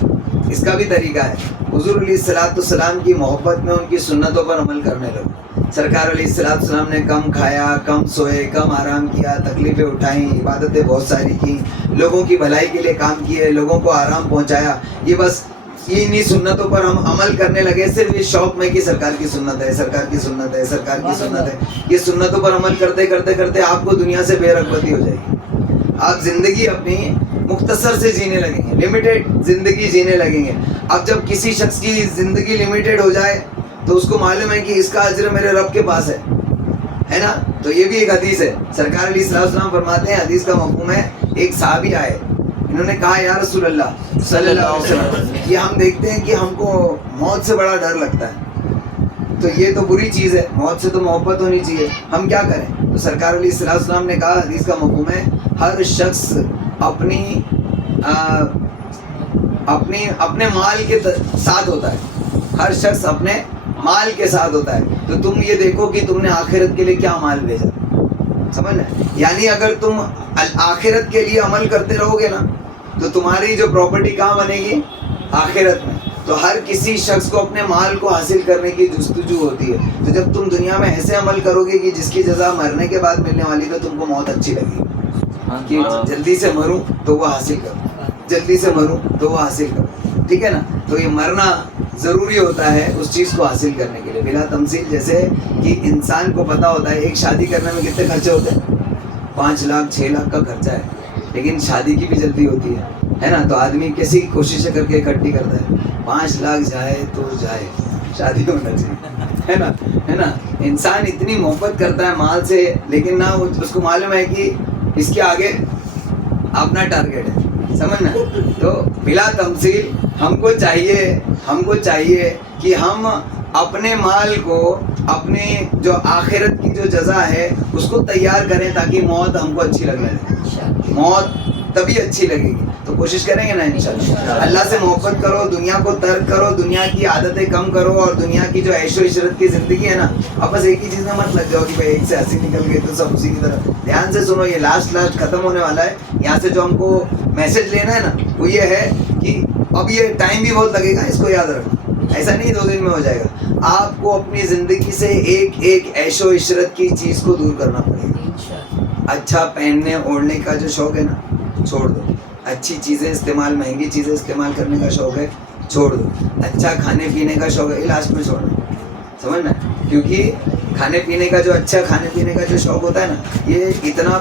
اس کا بھی طریقہ ہے. حضور علیہ السلام کی محبت میں ان کی سنتوں پر عمل کرنے لگو. سرکار علیہ السلام نے کم کھایا کم سوئے کم آرام کیا تکلیفیں اٹھائیں عبادتیں بہت ساری کی لوگوں کی بھلائی کے لیے کام کیے لوگوں کو آرام پہنچایا. یہ بس انہی سنتوں پر ہم عمل کرنے لگے صرف اس شوق میں کہ سرکار کی سنت ہے سرکار کی سنت ہے سرکار کی سنت ہے. یہ سنتوں پر عمل کرتے کرتے کرتے آپ کو دنیا سے بے رغبتی ہو جائے گی. آپ زندگی اپنی مختصر سے جینے لگیں گے لمیٹیڈ زندگی جینے لگیں گے. اب جب کسی شخص کی زندگی لمیٹیڈ ہو جائے تو اس کو معلوم ہے کہ اس کا اجر میرے رب کے پاس ہے نا. تو یہ بھی ایک حدیث ہے. سرکار علیہ السلام فرماتے ہیں حدیث کا مفہوم ہے ایک صحابی آئے انہوں نے کہا یا رسول اللہ صلی اللہ علیہ وسلم کہ ہم دیکھتے ہیں کہ ہم کو موت سے بڑا ڈر لگتا ہے، تو یہ تو بری چیز ہے، موت سے تو محبت ہونی چاہیے، ہم کیا کریں؟ تو سرکار علیہ الصلوۃ والسلام نے کہا، حدیث کا مفہوم ہے ہر شخص اپنے مال کے ساتھ ہوتا ہے، ہر شخص اپنے مال کے ساتھ ہوتا ہے، تو تم یہ دیکھو کہ تم نے آخرت کے لیے کیا مال بھیجا، سمجھنا؟ یعنی اگر تم آخرت کے لیے عمل کرتے رہو گے نا تو تمہاری جو پراپرٹی کہاں بنے گی؟ آخرت میں۔ تو ہر کسی شخص کو اپنے مال کو حاصل کرنے کی جستجو ہوتی ہے، تو جب تم دنیا میں ایسے عمل کرو گے کہ جس کی جزا مرنے کے بعد ملنے والی، تو تم کو موت اچھی لگے گی کہ جلدی سے مروں تو وہ حاصل کروں، جلدی سے مروں تو وہ حاصل کروں، ٹھیک ہے نا؟ تو یہ مرنا ضروری ہوتا ہے اس چیز کو حاصل کرنے کے لیے بلا تمثیل۔ جیسے کہ انسان کو پتہ ہوتا ہے ایک شادی کرنے میں کتنے خرچے ہوتے ہیں، 5 لاکھ 6 لاکھ کا خرچہ ہے، لیکن شادی کی بھی جلدی ہوتی ہے نا؟ تو آدمی کیسی کوششیں کر کے اکٹھی کرتا ہے، 5 لاکھ جائے تو جائے، شادی ہونا چاہیے، ہے نا؟ انسان اتنی محبت کرتا ہے مال سے، لیکن نہ اس کو معلوم ہے کہ اس کے آگے اپنا ٹارگیٹ ہے، سمجھنا؟ تو بلا تمثیل ہم کو چاہیے کہ ہم اپنے مال کو، اپنے جو آخرت کی جو جزا ہے اس کو تیار کریں تاکہ موت ہم کو اچھی لگنے لگے، موت تبھی اچھی لگے گی۔ تو کوشش کریں گے نا انشاءاللہ، اللہ سے محبت کرو، دنیا کو ترک کرو، دنیا کی عادتیں کم کرو، اور دنیا کی جو عیش و عشرت کی زندگی ہے نا، اب بس ایک ہی چیز میں مت لگ جاؤ کہ بھائی ایک سے ہنسی نکل گئی تو سب اسی کی طرف۔ دھیان سے سنو، یہ لاسٹ ختم ہونے والا ہے، یہاں سے جو ہم کو میسج لینا ہے نا وہ یہ ہے کہ اب یہ ٹائم بھی بہت لگے گا، اس کو یاد رکھنا، ایسا نہیں 2 دن میں ہو جائے گا۔ آپ کو اپنی زندگی سے ایک عیش و عشرت کی چیز کو دور کرنا پڑے گا۔ اچھا پہننے اوڑھنے کا جو شوق ہے نا چھوڑ دو، اچھی چیزیں استعمال، مہنگی چیزیں استعمال کرنے کا شوق ہے چھوڑ دو، اچھا کھانے پینے کا شوق ہے لاسٹ میں چھوڑنا، سمجھنا؟ کیونکہ کھانے پینے کا جو اچھا کھانے پینے کا جو شوق ہوتا ہے نا، یہ اتنا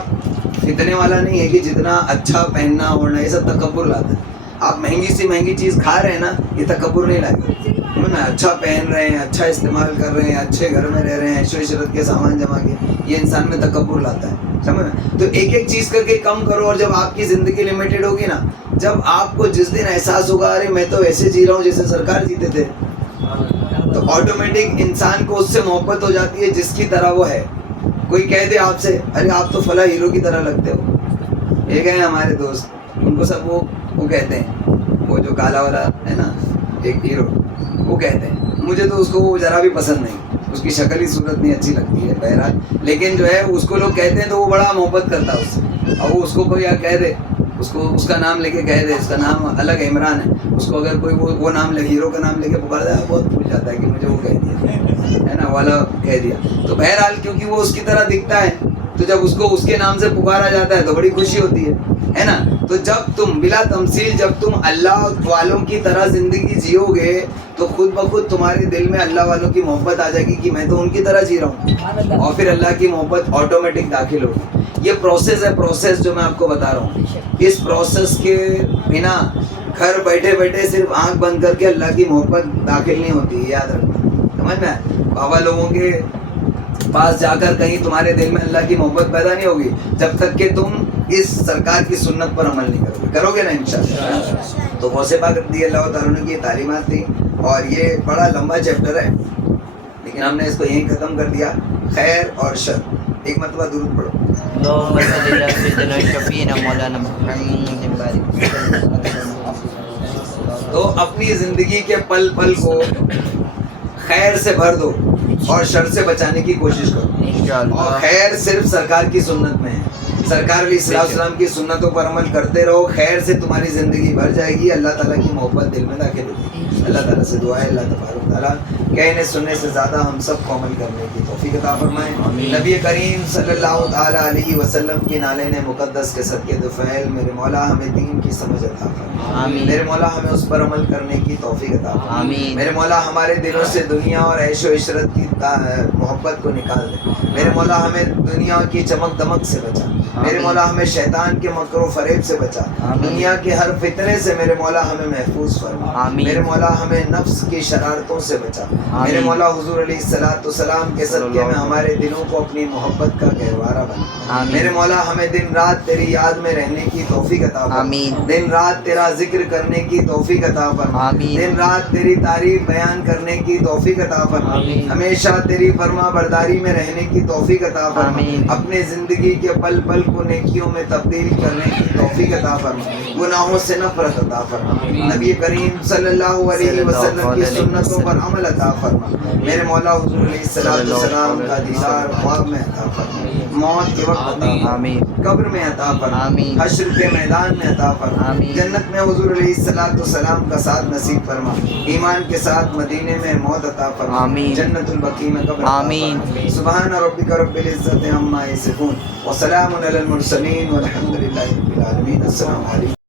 فتنے والا نہیں ہے کہ جتنا اچھا پہننا اوڑھنا، یہ سب تکبر لاتا ہے۔ آپ مہنگی سی مہنگی چیز کھا رہے ہیں نا، یہ تکبر نہیں لائے گا، سمجھنا؟ اچھا پہن رہے ہیں، اچھا استعمال کر رہے ہیں، اچھے گھر میں رہ رہے ہیں، عیش و عشرت کے سامان جما کے، یہ انسان میں تکبر لاتا ہے، سمجھنا؟ تو ایک چیز کر کے کم کرو، اور جب آپ کی زندگی لمیٹڈ ہوگی نا، جب آپ کو جس دن احساس ہوگا ارے میں تو ایسے جی رہا ہوں جیسے سرکار جیتے تھے، تو آٹومیٹک انسان کو اس سے محبت ہو جاتی ہے جس کی طرح وہ ہے۔ کوئی کہہ دے آپ سے ارے آپ تو فلاں ہیرو کی طرح لگتے ہو، ایک ہیں ہمارے دوست، ان کو سب وہ کہتے ہیں، وہ جو کالا والا ہے نا ایک ہیرو، وہ کہتے ہیں، مجھے تو اس کو وہ ذرا بھی پسند نہیں، اس کی شکل ہی صورت نہیں اچھی لگتی ہے بہرحال، لیکن جو ہے اس کو لوگ کہتے ہیں تو وہ بڑا محبت کرتا ہے اس سے، اور وہ اس کو کوئی کہہ دے، اس کا نام لے کے کہہ دے، اس کا نام الگ عمران ہے، اس کو اگر کوئی وہ نام لے، ہیرو کا نام لے کے پکار دے، بہت پوچھ جاتا ہے کہ مجھے وہ کہہ دیا ہے نا، والا کہہ دیا، تو بہرحال کیونکہ وہ اس کی طرح دکھتا ہے، تو جب اس کو اس کے نام سے پکارا جاتا ہے تو بڑی خوشی ہوتی ہے نا؟ تو جب تم بلا تمثیل جب تم اللہ والوں کی طرح زندگی جیو گے تو خود بخود تمہارے دل میں اللہ والوں کی محبت آ جائے گی کہ میں تو ان کی طرح جی رہا ہوں، اور پھر اللہ کی محبت آٹومیٹک داخل ہوگی۔ یہ پروسیس ہے، پروسیس جو میں آپ کو بتا رہا ہوں، اس پروسیس کے بنا گھر بیٹھے بیٹھے صرف آنکھ بند کر کے اللہ کی محبت داخل نہیں ہوتی، یاد رکھنا، سمجھ میں؟ بابا لوگوں کے پاس جا کر کہیں تمہارے دل میں اللہ کی محبت پیدا نہیں ہوگی جب تک کہ تم اس سرکار کی سنت پر عمل نہیں کرو گے نا انشاءاللہ۔ تو غوث پاک رضی اللہ تعالیٰ عنہ کی یہ تعلیمات تھی، اور یہ بڑا لمبا چیپٹر ہے لیکن ہم نے اس کو یہیں ختم کر دیا۔ خیر اور شر، ایک مرتبہ درود پڑھو۔ اللهم صل على سيدنا شفيعنا مولانا محمد۔ تو اپنی زندگی کے پل پل کو خیر سے بھر دو اور شر سے بچانے کی کوشش کرو، اور خیر صرف سرکار کی سنت میں ہے، سرکار علیہ السلام کی سنتوں پر عمل کرتے رہو، خیر سے تمہاری زندگی بھر جائے گی، اللہ تعالیٰ کی محبت دل میں داخل ہوگی۔ اللہ تعالیٰ سے دعا ہے اللہ تبارک تعالیٰ کہنے سننے سے زیادہ ہم سب کو عمل کرنے کی توفیق عطا فرمائے۔ نبی کریم صلی اللہ تعالیٰ علیہ وسلم کی نالین مقدس کے صدقے دفعیل میرے مولا ہمیں دین کی سمجھ عطا فرمائے، میرے مولا ہمیں اس پر عمل کرنے کی توفیق عطا فرمائے، میرے مولا ہمارے دلوں سے دنیا اور عیش و عشرت کی محبت کو نکال دے، میرے مولا ہمیں دنیا کی چمک دمک سے بچا، میرے مولا ہمیں شیطان کے مکر و فریب سے بچا، آمین۔ دنیا کے ہر فتنے سے میرے مولا ہمیں محفوظ فرما، آمین۔ میرے مولا ہمیں نفس کی شرارتوں سے بچا، میرے آمین۔ مولا حضور علیہ الصلوۃ والسلام کے صدقے میں ہمارے دلوں کو اپنی محبت کا گہوارہ بنا، آمین۔ میرے مولا ہمیں دن رات تیری یاد میں رہنے کی توفیق عطا فرما، آمین۔ دن رات تیرا ذکر کرنے کی توفیق عطا فرما، آمین۔ دن رات تیری تعریف بیان کرنے کی توفیق عطا فرما، آمین۔ ہمیشہ تیری فرما برداری میں رہنے کی توفیق عطا فرما، آمین۔ اپنے زندگی کے پل پل کو نیکیوں میں تبدیل کرنے کی توفیق عطا فرما، گناہوں سے نفرت عطا فرما، نبی کریم صلی اللہ علیہ وسلم کی سنتوں پر عمل عطا فرما، میرے مولا حضور علیہ الصلوۃ والسلام کا دیدار خواب میں عطا فرما، موت کے وقت عطا فرما، آمین۔ قبر میں عطا فرما، آمین۔ حشر کے میدان میں عطا فرما، آمین۔ جنت میں حضور علیہ الصلوۃ والسلام کا ساتھ نصیب فرما، ایمان کے ساتھ مدینے میں موت عطا فرما، آمین۔ جنت البقیع میں قبر عطا آمین۔ فرما۔ سبحان ربک رب العزت عما یصفون وسلام علی المرسلین والحمد للہ رب العالمین۔ السلام علیکم۔